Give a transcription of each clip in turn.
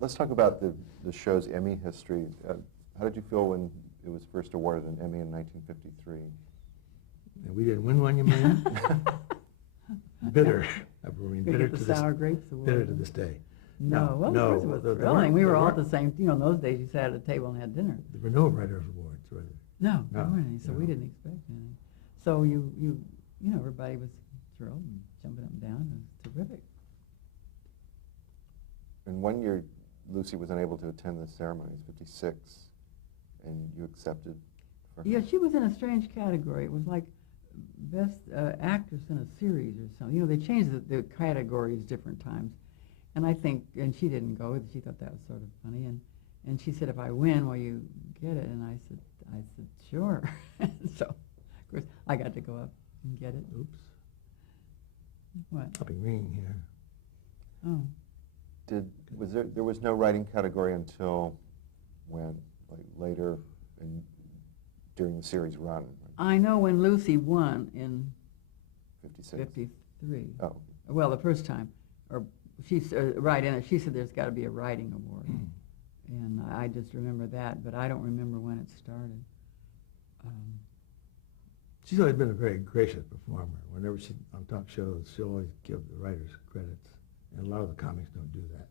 Let's talk about the show's Emmy history. How did you feel when it was first awarded an Emmy in 1953? And we didn't win one, you mean? Bitter. I mean, We bitter get to the this, Sour Grapes Award. bitter to this day. No, well, no, of course it was there thrilling. weren't- We were there all at weren't- the same, in those days you sat at a table and had dinner. There were no Writers' Awards, were there? No, there No, weren't any, so we no. didn't expect anything. So you know, everybody was thrilled and jumping up and down. It was terrific. And one year, Lucy was unable to attend the ceremonies, 56, and you accepted for her. Yeah, she was in a strange category. It was like best actress in a series or something. You know, they changed the categories different times. And I think, and she didn't go, she thought that was sort of funny. And she said, if I win, will you get it? And I said, sure. So, of course, I got to go up and get it. Oops. What? Something ringing here. Oh. There was no writing category until when, like later during the series run? I know when Lucy won in 56. 53. Oh. Well, the first time, or she's right in it. She said there's got to be a writing award, and I just remember that, but I don't remember when it started. She's always been a very gracious performer. Whenever she's on talk shows, she'll always give the writers credits. And a lot of the comics don't do that.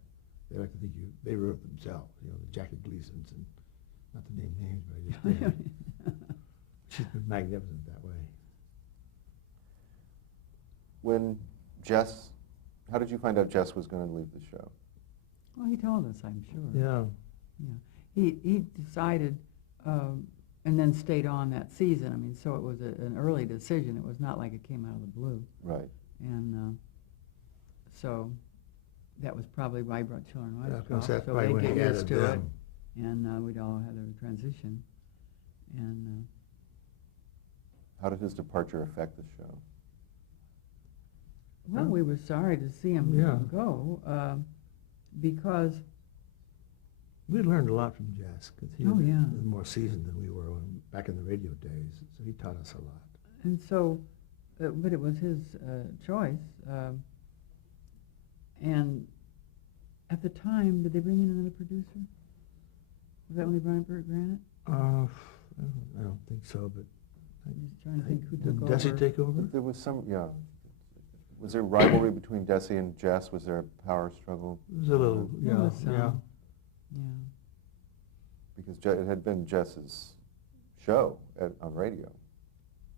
They like to think they wrote themselves, you know, the Jackie Gleasons, and not to name names, but I just did. She's been magnificent that way. When Jess, how did you find out Jess was going to leave the show? Well, he told us, I'm sure. Yeah. Yeah. He decided, and then stayed on that season. I mean, so it was an early decision. It was not like it came out of the blue. Right. And so that was probably why he brought Children Yeah, Wives because off, that's so probably they when he get used added to it, them. and we'd all had a transition. And How did his departure affect the show? well, we were sorry to see him go, because We learned a lot from Jess, because he Oh, was yeah. more seasoned than we were back in the radio days, so he taught us a lot. and so, but it was his choice. And at the time, did they bring in another producer? Was that when they brought in Burt Granite? I don't think so, but I'm just trying to think who did took Desi over. take over? There was some, yeah. Was there rivalry between Desi and Jess? Was there a power struggle? It was a little, There was some. yeah. Yeah. Because it had been Jess's show on radio.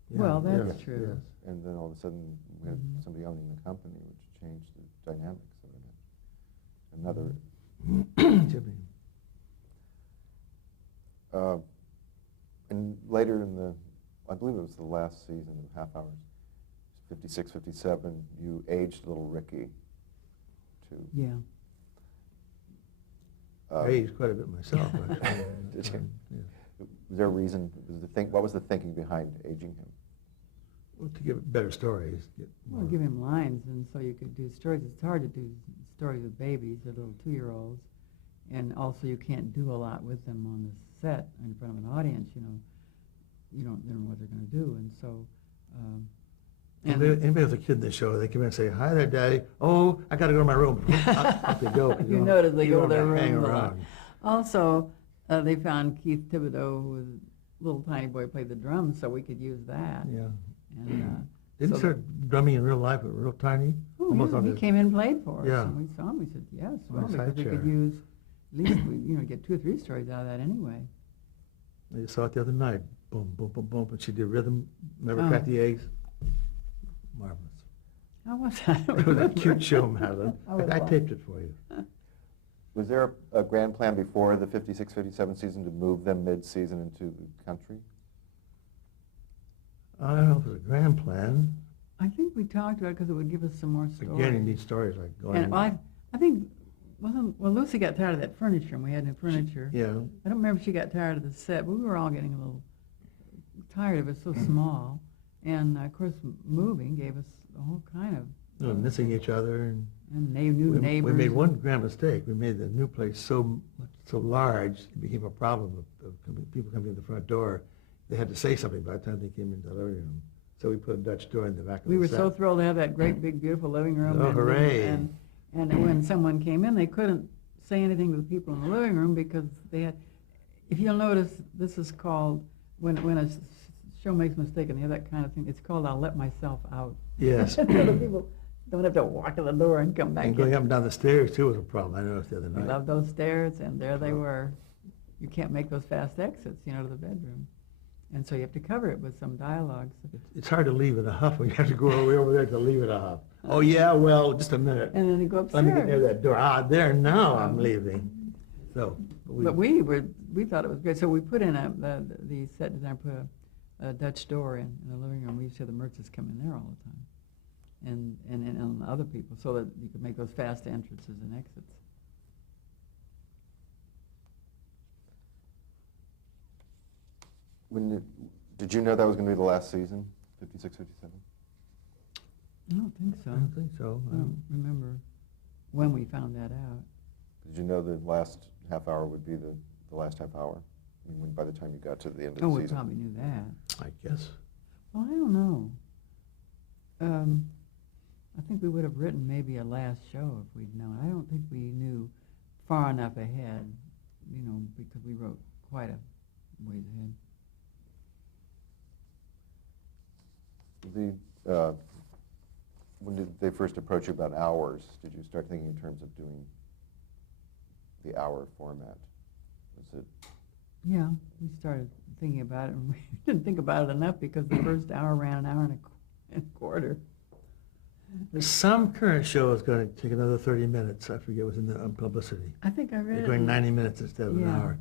Well, that's yes, true. Yes. And then all of a sudden, we had Mhm. somebody owning the company, which changed the dynamics of it. Another, Jimmy. and later in I believe it was the last season of Half Hours, 56, 57, you aged little Ricky to... Yeah. I aged quite a bit myself. Did you? Yeah. Was there a reason, what was the thinking behind aging him? Well, to give better stories. Well, give him lines, and so you could do stories. It's hard to do stories with babies, or little 2-year-olds, and also you can't do a lot with them on the set in front of an audience. You know, you don't know what they're going to do, and so. Anybody with a kid in the show, they come in and say, "Hi there, Daddy. Oh, I got to go to my room." Off they go. You notice they you go to don't their hang room a lot. around. Also, they found Keith Thibodeau, who was a little tiny boy, played the drums, so we could use that. Yeah. And Didn't so start drumming in real life, but real tiny. Almost on he the- came in and played for us, Yeah. and we saw him. We said, yes, On well, a because side we chair. could use, at least, get 2 or 3 stories out of that anyway. I saw it the other night. Boom, boom, boom, boom. And she did rhythm. Remember Oh. Crack the Eggs? Marvelous. How was that? It was a cute show, Madelyn. I taped it for you. Was there a grand plan before the 56, 57 season to move them mid-season into the country? I don't know if it was a grand plan. I think we talked about it because it would give us some more stories. Again, you need stories like going. And I think, Lucy got tired of that furniture, and we had new furniture. Yeah. I don't remember if she got tired of the set, but we were all getting a little tired of it, so small. And, of course, moving gave us a whole kind of... Missing each other. And new neighbors. We made one grand mistake. We made the new place so large, it became a problem of people coming in the front door. They had to say something by the time they came into the living room. So we put a Dutch door in the back of We the were set. so thrilled to have that great, big, beautiful living room. Oh, hooray. And when someone came in, they couldn't say anything to the people in the living room because they had, if you'll notice, this is called, when a show makes a mistake and they have that kind of thing, it's called I'll Let Myself Out. Yes. So the people don't have to walk in the door and come back And going in. up and down the stairs, too, was a problem. I noticed the other We night. loved those stairs, and there they were. You can't make those fast exits, to the bedroom. And so you have to cover it with some dialogue. It's hard to leave in a huff when you have to go all the way over there to leave in a huff. Oh, yeah, well, just a minute. And then you go upstairs. Let me get near that door. Ah, there, now I'm leaving. So, But we thought it was great. So we put in the set designer put a Dutch door in the living room. We used to have the merchants come in there all the time. And other people, so that you could make those fast entrances and exits. Did you know that was going to be the last season, 56, 57? I don't think so. I don't think so. I don't remember when we found that out. Did you know the last half hour would be the last half hour? I mean, by the time you got to the end of Oh, the we season. probably knew that. I guess. Well, I don't know. I think we would have written maybe a last show if we'd known. I don't think we knew far enough ahead, because we wrote quite a ways ahead. When did they first approach you about hours? Did you start thinking in terms of doing the hour format? Was it? Yeah, we started thinking about it, and we didn't think about it enough because the first hour ran an hour and a quarter. Some current show is going to take another 30 minutes. I forget what's in the publicity. I think I read They're it. going 90 minutes instead of an Yeah. hour.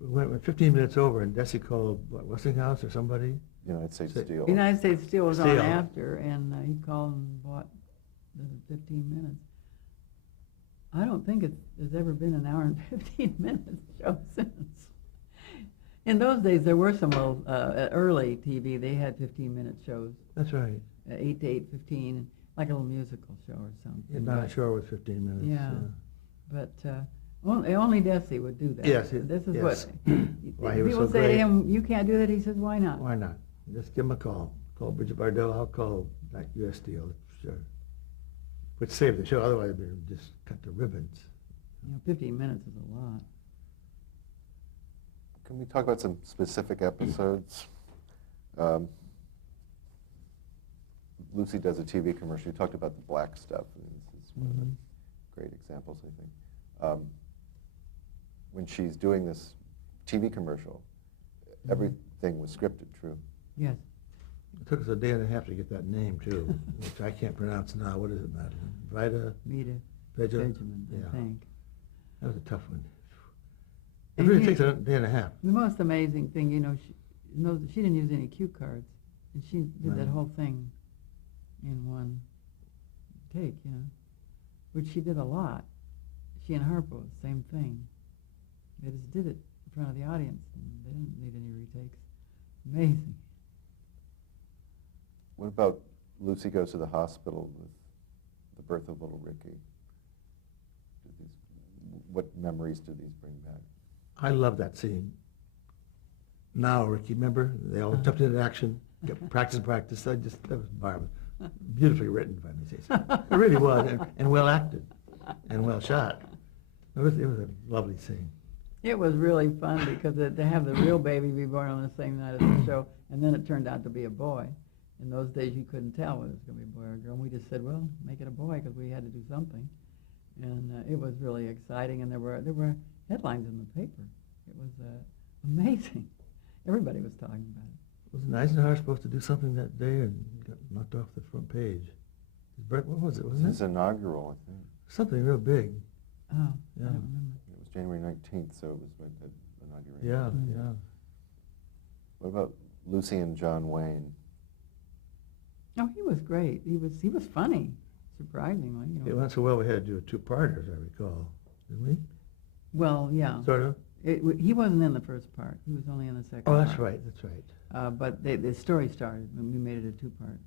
We went 15 minutes over, and Desi called, Westinghouse or somebody? United States Say- Steel. United States Steel was on Steel. after, and he called and bought the 15 minutes. I don't think there's ever been an hour and 15 minutes show since. In those days, there were some early TV. They had 15-minute shows, That's right. 8 to 8:15, like a little musical show or something. Yeah, Donna Shore was 15 minutes. Yeah. But only Desi would do that. Yes, This is yes. what Why he was people so say to great. him. You can't do that. He says, "Why not?" Why not? Just give him a call. Call Bridget Bardot. I'll call like U.S. Steel, sure. Which saved the show. Otherwise, we'd just cut the ribbons. 15 minutes is a lot. Can we talk about some specific episodes? Lucy does a TV commercial. You talked about the black stuff. And this is one of the great examples, I think. When she's doing this TV commercial, everything was scripted, true? Yes. It took us a day and a half to get that name, too, which I can't pronounce now. What is it, Madelyn? Vida? Vita Benjamin? Benjamin, I think. That was a tough one. It And really you- takes a day and a half. The most amazing thing, she didn't use any cue cards, and she did that No. whole thing in one take, which she did a lot. She and Harpo, same thing. They just did it in front of the audience, and they didn't need any retakes. Amazing. What about Lucy goes to the hospital with the birth of little Ricky? What memories do these bring back? I love that scene. Now, Ricky, remember? They all jumped into action, practice. That was marvelous. Beautifully written, if I may say so. It really was, and well acted, and well shot. It was a lovely scene. It was really fun because to have the real baby be born on the same night as the show, and then it turned out to be a boy. In those days, you couldn't tell whether it was going to be a boy or a girl. And we just said, well, make it a boy because we had to do something. And it was really exciting, and there were headlines in the paper. It was amazing. Everybody was talking about it. Wasn't Eisenhower supposed to do something that day and got knocked off the front page? What was it, wasn't This is it? inaugural, I think. Something real big. Oh, Yeah. I don't remember. It was January 19th, so it was at inauguration. Yeah, yeah. What about Lucy and John Wayne? Oh, he was great. He was funny, surprisingly. It went so well we had to do a two-parter, as I recall. Didn't we? Well, yeah. Sort of? He wasn't in the first part. He was only in the second Oh, part. that's right, that's right. But the story started when we made it a two-part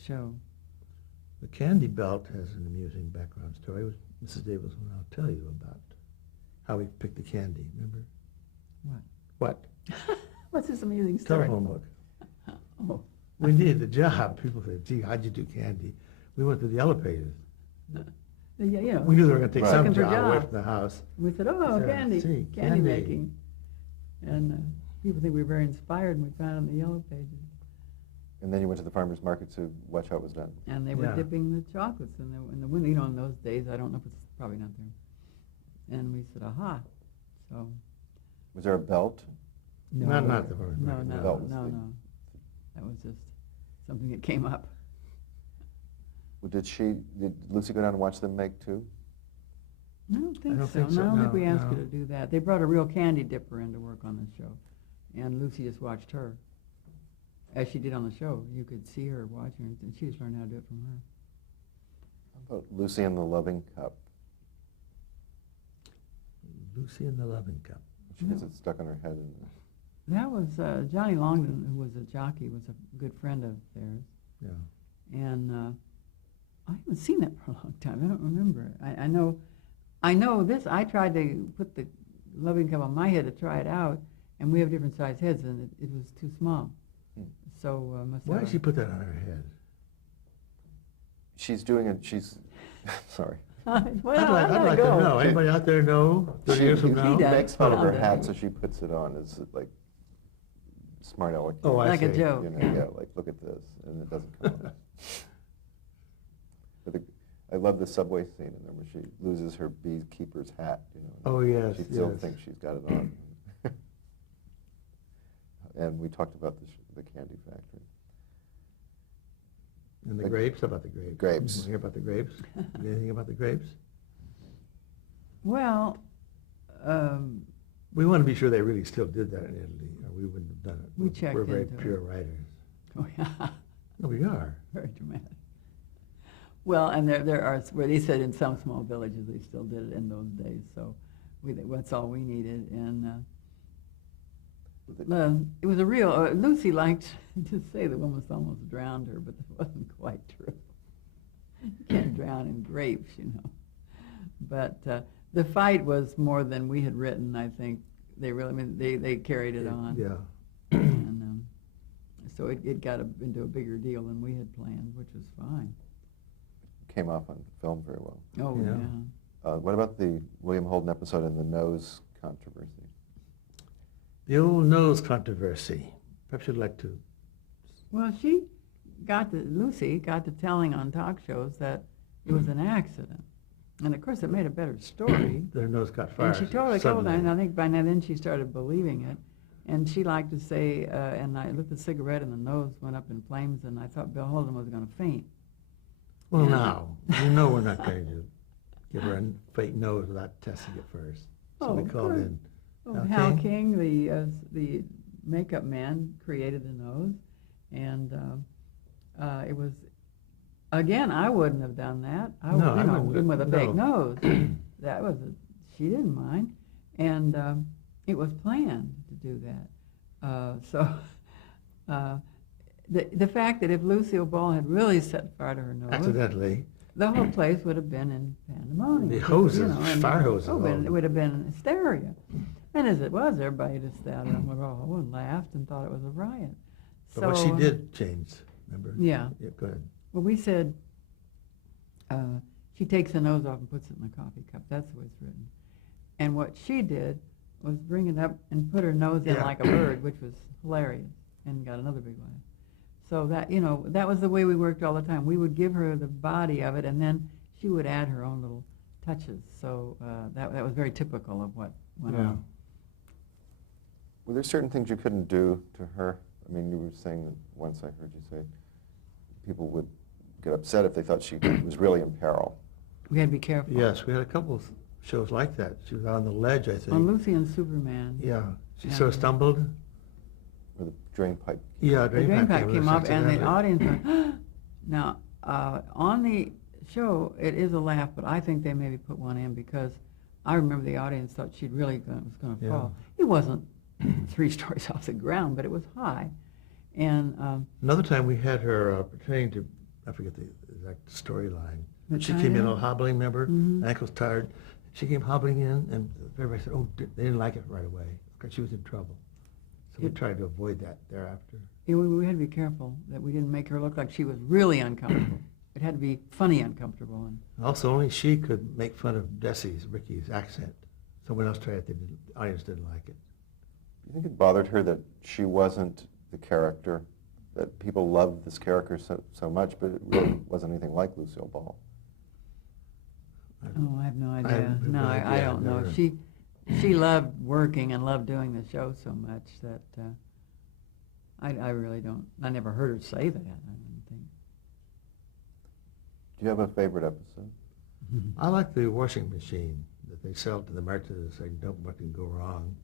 show. The Candy Belt has an amusing background story, which Mrs. Davis will now tell you about how we picked the candy, remember? What? What? What's this amusing story? Telephone book. Oh. We needed the job. People said, gee, how'd you do candy? We went to the elevators. You know, We knew they were going to take Right. some looking for job away jobs. from the house. We said, oh, Yeah, candy, see, candy candy. making. And people think we were very inspired, and we found it in the Yellow Pages. And then you went to the farmer's market to watch how it was done. And they were Yeah. dipping the chocolates in the window. You know, in those days, I don't know if it's probably not there. And we said, aha. So, Was there a belt? no. Not the farmer's No, market. no, That was no, the- no. That was just something that came up. Well, did Lucy go down and watch them make too? I don't think don't so. think so, No, I don't think no, we asked her no. to do that. They brought a real candy dipper in to work on the show. And Lucy just watched her. As she did on the show. You could see her watching her, and she just learned how to do it from her. How about Lucy and the Loving Cup? Lucy and the Loving Cup. She gets it stuck on her head. And, That was Johnny Longden, who was a jockey, was a good friend of theirs. Yeah. And I haven't seen that for a long time. I don't remember it. I know this. I tried to put the Loving Cup on my head to try it out, and we have different sized heads, and it was too small. So must Why have did she put that on her head? she's doing it. She's sorry. well, I'd let like it to go. know. Anybody out there know? 30 years from She now? does. makes fun of her Sounds hat, like- so she puts it on as like smart aleck. Oh, I Like a see. joke. You know, yeah, like look at this, and it doesn't come on. But I love the subway scene in there where she loses her beekeeper's hat. You know, Oh, yes, she still yes. thinks she's got it on. And we talked about the candy factory. And the Like- grapes? How about the grapes? Grapes. You hear about the grapes? Anything about the grapes? Well, We want to be sure they really still did that in Italy, or we wouldn't have done it. We checked We're very into it. pure writers. oh yeah, No, we are. very dramatic. Well, and there are where they said in some small villages they still did it in those days. So that's all we needed. And it was a real. Lucy liked to say the woman almost drowned her, but that wasn't quite true. You can't drown in grapes, you know. But the fight was more than we had written. I think they really. I mean, they carried it on. Yeah. And so it got into a bigger deal than we had planned, which was fine. Came off on film very well. Oh, Yeah. yeah. What about the William Holden episode and the nose controversy? The old nose controversy. Perhaps you'd like to. Well, Lucy got to telling on talk shows that it was an accident. And of course it made a better story. Their nose got fired. And she totally told suddenly. her, and I think by now then she started believing it. And she liked to say, and I lit the cigarette and the nose went up in flames, and I thought Bill Holden was going to faint. Well, Yeah. now, you know we're not going to give her a fake nose without testing it first. So Oh, we of called course. in. Oh, Hal Hal King? King, the makeup man, created the nose, and it was, again, I wouldn't have done that. I No, would, I wouldn't even with a fake no. nose. That was, she didn't mind, and it was planned to do that. The fact that if Lucille Ball had really set fire to her nose, Accidentally. the whole place would have been in pandemonium. The hoses, and fire hoses. Oh, all it would have been hysteria. And as it was, everybody just sat and went, oh, and laughed and thought it was a riot. But what she did change, remember? Yeah. Go ahead. Well, we said she takes the nose off and puts it in the coffee cup. That's the way it's written. And what she did was bring it up and put her nose in Yeah. like a bird, which was hilarious, and got another big laugh. So that, that was the way we worked all the time. We would give her the body of it, and then she would add her own little touches. So that was very typical of what went Yeah. on. Were there certain things you couldn't do to her? I mean, you were saying that once I heard you say people would get upset if they thought she was really in peril. We had to be careful. Yes, we had a couple of shows like that. She was on the ledge, I think. On Lucy and Superman. Yeah. She Yeah. sort of stumbled. Or the drain pipe. Yeah, The drain pipe loose came up, and the accidentally. audience went, now, on the show, it is a laugh, but I think they maybe put one in because I remember the audience thought she'd really was going to Yeah. fall. It wasn't 3 stories off the ground, but it was high. And Another time we had her pretending to, I forget the exact storyline. She came in all hobbling, remember? Mhm. Ankles tired. She came hobbling in, and everybody said, oh, they didn't like it right away. Because she was in trouble. So we tried to avoid that thereafter. we had to be careful that we didn't make her look like she was really uncomfortable. it had to be funny uncomfortable. And Also, only she could make fun of Ricky's accent. Someone else tried it, the audience didn't like it. Do you think it bothered her that she wasn't the character, that people loved this character so much, but it really wasn't anything like Lucille Ball? oh, I have no idea. have No, no I idea. don't know. Never. She loved working and loved doing the show so much that I really don't. I never heard her say that. I don't think. Do you have a favorite episode? I like the washing machine that they sell to the merchants saying, don't what can go wrong.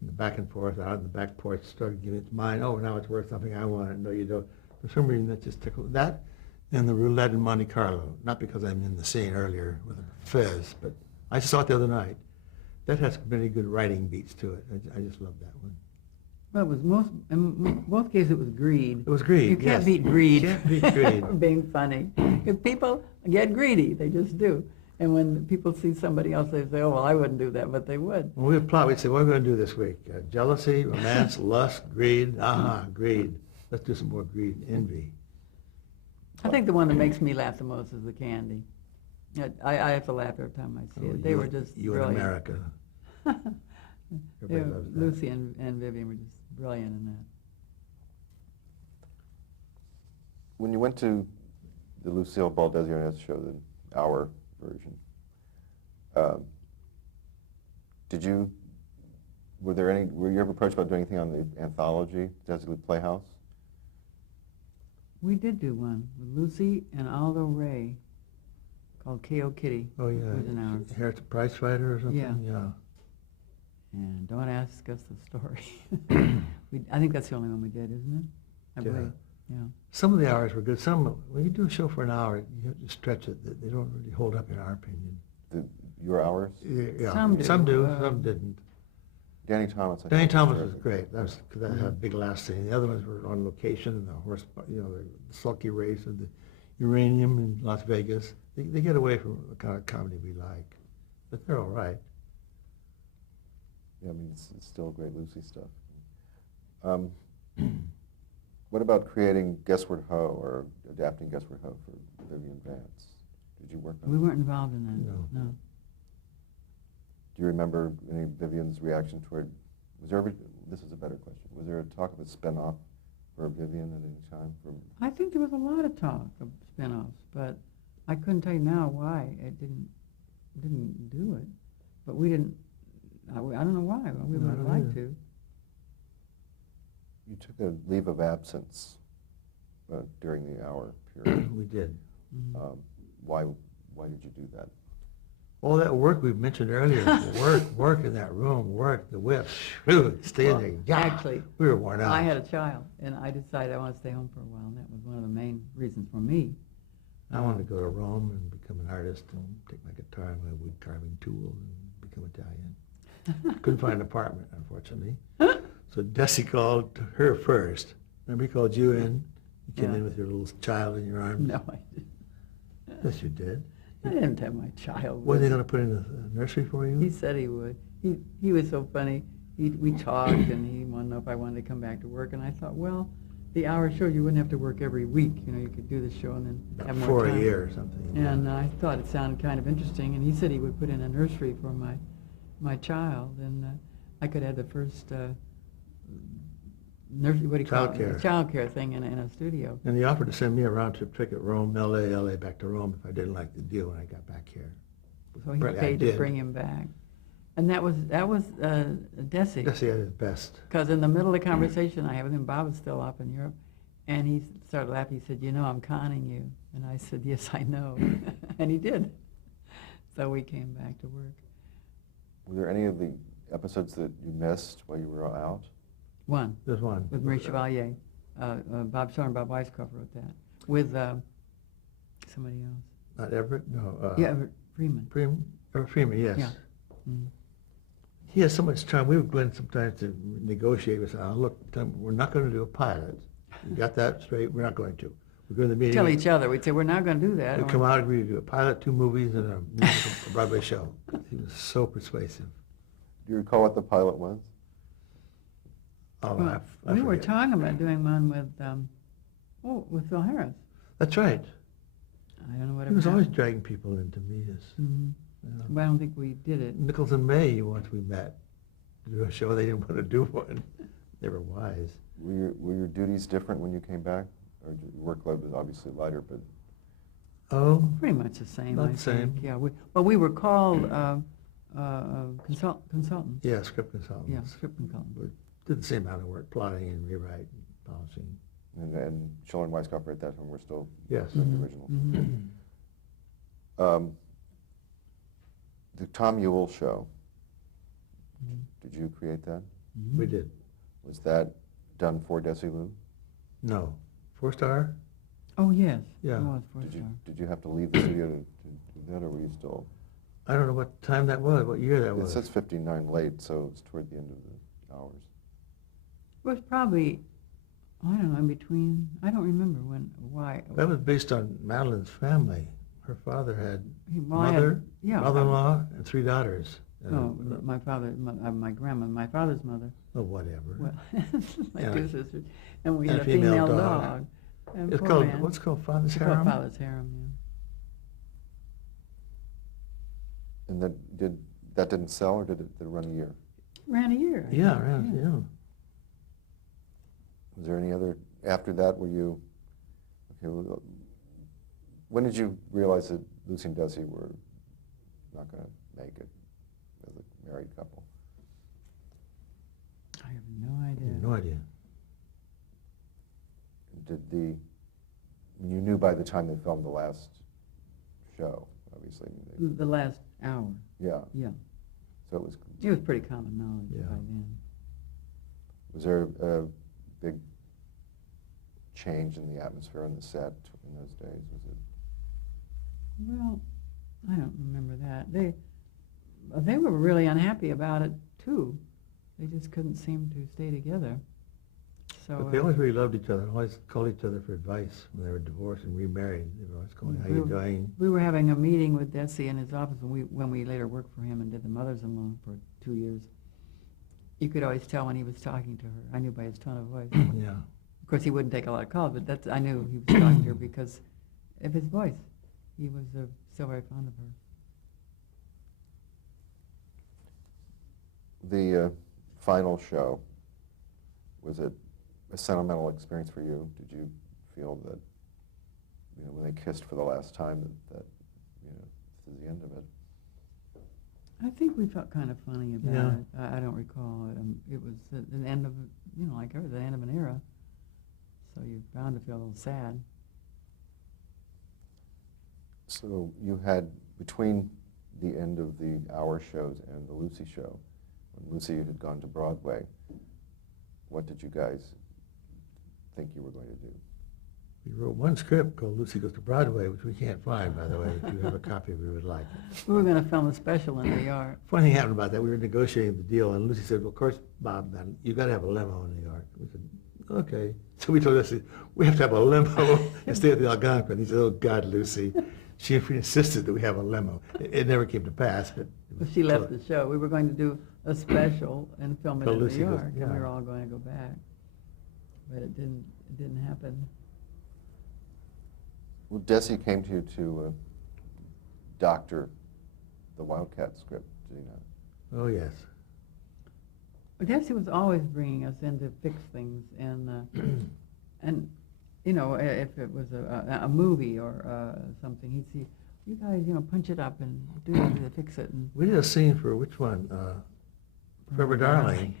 And the back and forth out on the back porch started giving it mine. Oh, now it's worth something I want. No, you don't. For some reason, that just tickled. That and the roulette in Monte Carlo. Not because I'm in the scene earlier with a fizz, but I saw it the other night. That has many good writing beats to it. I just love that one. Well, it was in both cases it was greed. It was greed. You can't yes. beat greed. You can't beat greed. for being funny. Because people get greedy, they just do. And when people see somebody else, they say, "Oh, well, I wouldn't do that," but they would. When we would plot, we'd say, what are we going to do this week? Jealousy, romance, lust, greed. Greed. Let's do some more greed and envy. I think the one that makes me laugh the most is the candy. I have to laugh every time I see it. They were just You brilliant. in America. Everybody loves that. Lucy and Vivian were just brilliant in that. When you went to the Lucille Ball Designate show, the hour version, were you ever approached about doing anything on the anthology, Designated Playhouse? We did do one with Lucy and Aldo Ray called K.O. Kitty. Oh, yeah. It was an hour. Inherit Price Fighter or something? Yeah. And don't ask us the story. I think that's the only one we did, isn't it? I believe. Yeah. Some of the hours were good. Some, when you do a show for an hour, you have to stretch it. They don't really hold up, in our opinion. Your hours? Yeah. Some do. Some didn't. Danny Thomas. I Danny think, Thomas was terrific. great. That was because that had a big last scene. The other ones were on location, and the horse, the sulky race of the uranium in Las Vegas. They get away from the kind of comedy we like, but they're all right. Yeah, I mean, it's still great Lucy stuff. What about creating Guessword Ho or adapting Guessword Ho for Vivian Vance? Did you work on We that? weren't involved in that. No. Do you remember any Vivian's reaction toward, this is a better question, was there a talk of a spin-off for Vivian at any time? I think there was a lot of talk of spin-offs, but I couldn't tell you now why it didn't do it. But we didn't, I don't know why. We would have liked to. You took a leave of absence during the hour period. We did. Mm-hmm. Why did you do that? All that work we mentioned earlier, work in that room, the whip, stay in there. Yeah. Actually, We were worn out. I had a child, and I decided I want to stay home for a while, and that was one of the main reasons for me. I wanted to go to Rome and become an artist and take my guitar and my wood carving tool and become Italian. Couldn't find an apartment, unfortunately. So Desi called her first. Remember he called you in? You came in with your little child in your arms? No, I didn't. Yes, you did. I didn't have my child. Were with they me. going to put in a nursery for you? He said he would. He was so funny. We talked, and he wanted to know if I wanted to come back to work. And I thought, well, the hour show, you wouldn't have to work every week. You could do the show and then have more For time. a year or something. And I thought it sounded kind of interesting. And he said he would put in a nursery for my child, and I could have the first nursery, what do you call it? Childcare thing in a studio. And he offered to send me a round-trip ticket, Rome, LA, back to Rome, if I didn't like the deal when I got back here. So he Apparently I paid to did. bring him back. And that was Desi. Desi at his best. Because in the middle of the conversation I had with him, Bob was still off in Europe, and he started laughing. He said, I'm conning you. And I said, yes, I know. And he did. So we came back to work. Were there any of the episodes that you missed while you were out? One. There's one. With Marie Chevalier. Bob Shaw and Bob Weisskopf wrote that. With somebody else. Not Everett? No. Yeah, Everett Freeman. Freeman, yes. Yeah. Mm. He has so much charm. We would go in sometimes to negotiate with him. Look, we're not going to do a pilot. You got that straight? We're not going to. We go to the meeting. Tell each other. We'd say, we're not going to do that. We'd come out, agree to do a pilot, 2 movies, and a musical Broadway show. He was so persuasive. Do you recall what the pilot was? Oh, Well, I we were forget. talking about doing one with Phil Harris. That's right. I don't know what He was always dragging people in to meet us. Mm-hmm. Yeah. But I don't think we did it. Nichols and May, once we met, to do a show, they didn't want to do one. They were wise. Were your duties different when you came back? Or your workload was obviously lighter, but Oh, Pretty much the same, About I the same. think. Yeah, but we were called consultants. yeah, script consultants. Yeah, script consultants. We did the same amount of work, plotting and rewrite and polishing. and Schiller and Weisskopfer at that time were still Yes. the originals. Mhm. The Tom Ewell show, Mhm. did you create that? Mhm. We did. Was that done for Desilu? No. 4-star? Oh, yes. Yeah. It was 4-star. Did you have to leave the studio to do that, or were you still? I don't know what time that was, what year that It was. says 59 late, so it's toward the end of the hours. It was probably, I don't know, in between, I don't remember why. That was based on Madelyn's family. Her father had Well, I had- mother, yeah, mother-in-law, and 3 daughters. No, my father's mother. Oh, whatever. Well, my Yeah. 2 sisters. And we And had a a female female dog. dog. And It's poor called, man. what's it called, Father's It's called Harem? Father's Harem, And that didn't sell, or did it run a year? yeah. Ran a year. I Yeah, think, right, yeah. Was there any other, after that, were you, okay, well, when did you realize that Lucy and Desi were not going to make it as a married couple? I have no I idea. have no idea. You knew by the time they filmed the last show, obviously. The last hour, Yeah, yeah. so It was pretty common knowledge Yeah. by then. was there a big change in the atmosphere on the set in those days? Was it? Well, I don't remember that. They were really unhappy about it, too. They just couldn't seem to stay together. So But they always really loved each other, always called each other for advice when they were divorced and remarried. They were always calling, how you doing? we were having a meeting with Desi in his office when we later worked for him and did the mothers-in-law for 2 years. You could always tell when he was talking to her. I knew by his tone of voice. Yeah. Of course, he wouldn't take a lot of calls, but I knew he was talking to her because of his voice. He was still very fond of her. The final show, was it a sentimental experience for you? Did you feel that, when they kissed for the last time, that this is the end of it? I think we felt kind of funny about Yeah. it. I don't recall it. It was the end of, like the end of an era. So you're bound to feel a little sad. So you had, between the end of the Hour shows and the Lucy show, when Lucy had gone to Broadway, what did you guys think you were going to do? We wrote one script called Lucy Goes to Broadway, which we can't find, by the way. If you have a copy, we would like it. We were going to film a special in New York. Funny thing happened about that. We were negotiating the deal, and Lucy said, well, of course, Bob, man, you got to have a limo in New York. We said, okay. So we told Lucy, we have to have a limo and stay at the Algonquin. He said, oh, God, Lucy. She insisted that we have a limo. It never came to pass. But She left the show. We were going to do a special and film it So in Lucy New goes- York, yeah. and we were all going to go back. But it didn't happen. Well, Desi came to you to doctor the Wildcat script, did he not? Oh, yes. Desi was always bringing us in to fix things, and if it was a movie or something, he'd see, you guys, punch it up and do it, fix it. And We did a scene for which one? Forever Darling.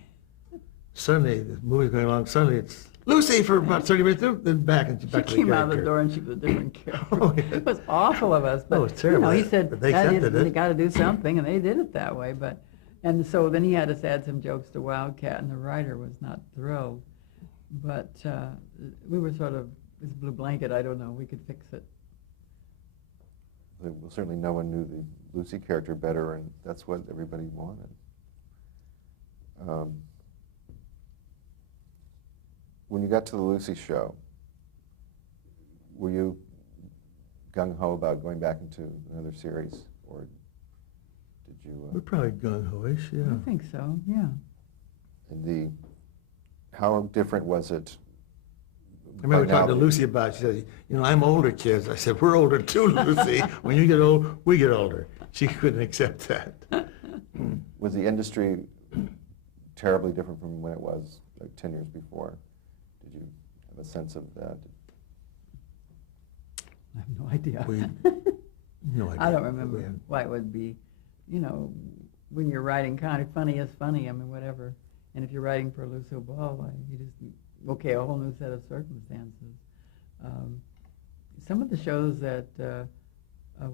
Suddenly, the movie's going along. Suddenly, it's Lucy for about 30 minutes, then back and She back to the came out of the character. door and she was a different character. Oh, yeah. It was awful of us, but Oh, it's terrible. he said But they accepted it. You got to do something, and they did it that way. And so then he had us add some jokes to Wildcat, and the writer was not thrilled. But we were sort of this blue blanket. I don't know. We could fix it. Well, certainly no one knew the Lucy character better, and that's what everybody wanted. When you got to the Lucy show, were you gung-ho about going back into another series, or did you? We're probably gung-ho-ish, yeah. I think so. Yeah. And how different was it remember by now- talking to Lucy about it. She said, you know, I'm older, kids. I said, we're older too, Lucy. When you get old, we get older. She couldn't accept that. Was the industry terribly different from when it was like 10 years before? Did you have a sense of that? I have no idea. No idea. I don't remember why it would be, you know, when you're writing kind of funny is funny, I mean, whatever. And if you're writing for Lucille Ball, you just, okay, a whole new set of circumstances. Some of the shows that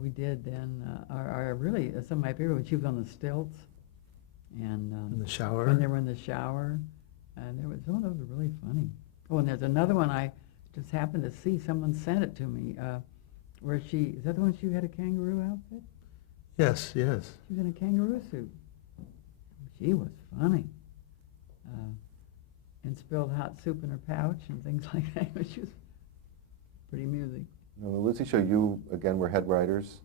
we did then are really some of my favorite. When she was on the stilts, and In the shower? when they were in the shower, and some of those were really funny. Oh, and there's another one I just happened to see. Someone sent it to me, where is that the one she had a kangaroo outfit? Yes, yes. She was in a kangaroo suit. She was funny. And spilled hot soup in her pouch and things like that. She was pretty amusing. Now, the Lucy show, you again were head writers,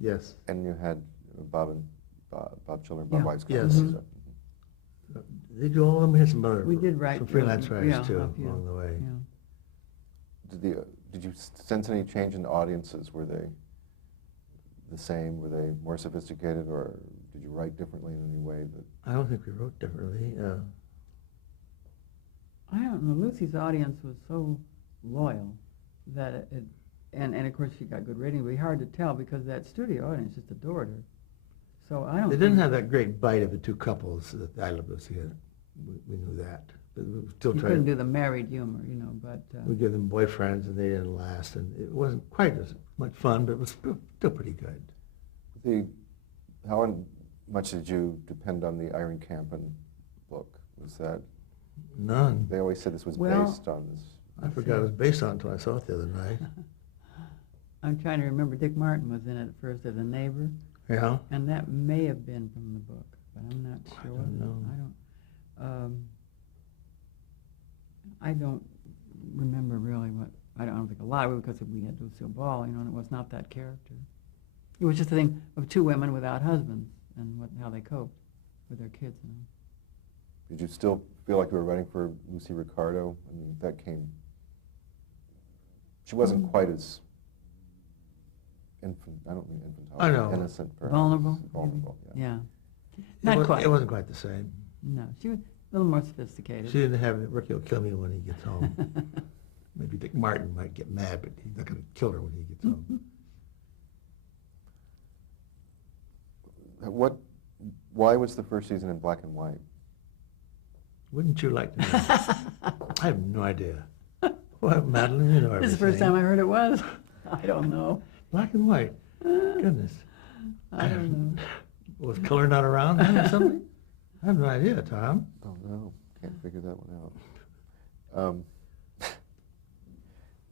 Yes. and you had Bob Schiller, Yeah. Bob Weisskopf Yes. and stuff. They do all of them. We had some other We did write some freelance yeah, writers too a few. along the way. Yeah. Did you sense any change in the audiences? Were they the same? Were they more sophisticated, or did you write differently in any way? That I don't think we wrote differently. I don't know. Lucy's audience was so loyal that and of course she got good ratings. It would be hard to tell because that studio audience just adored her. So I don't. They didn't have that great bite of the two couples that I Love Lucy had. We knew that, but we still You tried. couldn't do the married humor, you know, but. We give them boyfriends, and they didn't last, and it wasn't quite as much fun, but it was still pretty good. How much did you depend on the Irene Campen book? Was that? None. They always said this was Well, based on this. I forgot it was based on until I saw it the other night. I'm trying to remember. Dick Martin was in it at first as a neighbor, Yeah. and that may have been from the book, but I'm not sure. don't know. I don't remember really what. I don't think a lot of it because we had Lucille Ball, you know, and it was not that character. It was just a thing of two women without husbands and how they coped with their kids. You know. Did you still feel like you were writing for Lucy Ricardo? I mean, that came. She wasn't quite as I don't mean infantile. I know. Innocent, perhaps. Vulnerable. Vulnerable. Yeah. Yeah. Not quite. It wasn't quite the same. No, she was a little more sophisticated. She didn't have Ricky will kill me when he gets home. Maybe Dick Martin might get mad, but he's not going to kill her when he gets home. Why was the first season in black and white? Wouldn't you like to know? I have no idea. Well, Madelyn, you know everything. This is the first time I heard it was. I don't know. Black and white. Goodness. I don't know. Was color not around then or something? I have no idea, Tom. Oh no, can't figure that one out.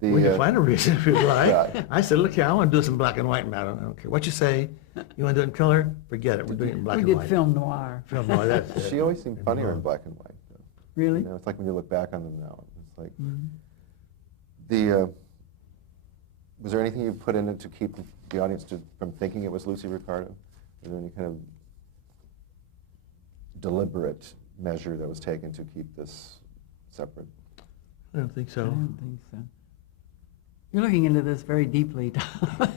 We can find a reason if you like. Yeah. I said, look here, I want to do some black and white, Madelyn. I don't care what you say. You want to do it in color? Forget it. We're doing it in black We and did white. film noir. Film noir, that's it. She always seemed And funnier in blonde. black and white. Though. Really? You know, it's like when you look back on them now. It's like Mhm. Was there anything you put in it to keep the audience from thinking it was Lucy Ricardo? Was there any kind of deliberate measure that was taken to keep this separate? I don't think I so. don't think so. You're looking into this very deeply, Tom.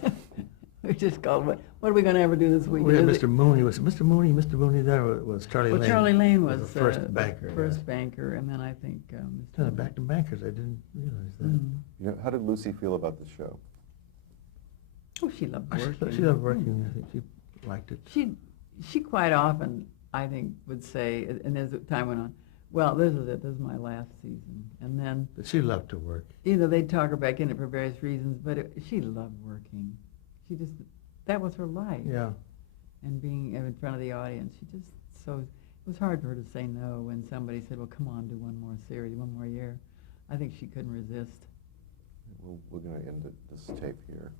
We just called, what are we going to ever do this week? We had Is it- Mr. Mooney. Was it Mr. Mooney there? Or was Charlie Well, Lane? Charlie Lane was the first banker. First banker, and then I think Mr. Yeah, back to bankers. I didn't realize that. Mhm. You know, how did Lucy feel about the show? Oh, she loved working. She loved working. I think she liked it. She quite often, I think, would say, and as time went on, well, this is it. This is my last season, and then But she loved to work. they'd talk her back in it for various reasons, but she loved working. That was her life. Yeah. And being in front of the audience, it was hard for her to say no when somebody said, well, come on, do one more series, one more year. I think she couldn't resist. We're going to end this tape here.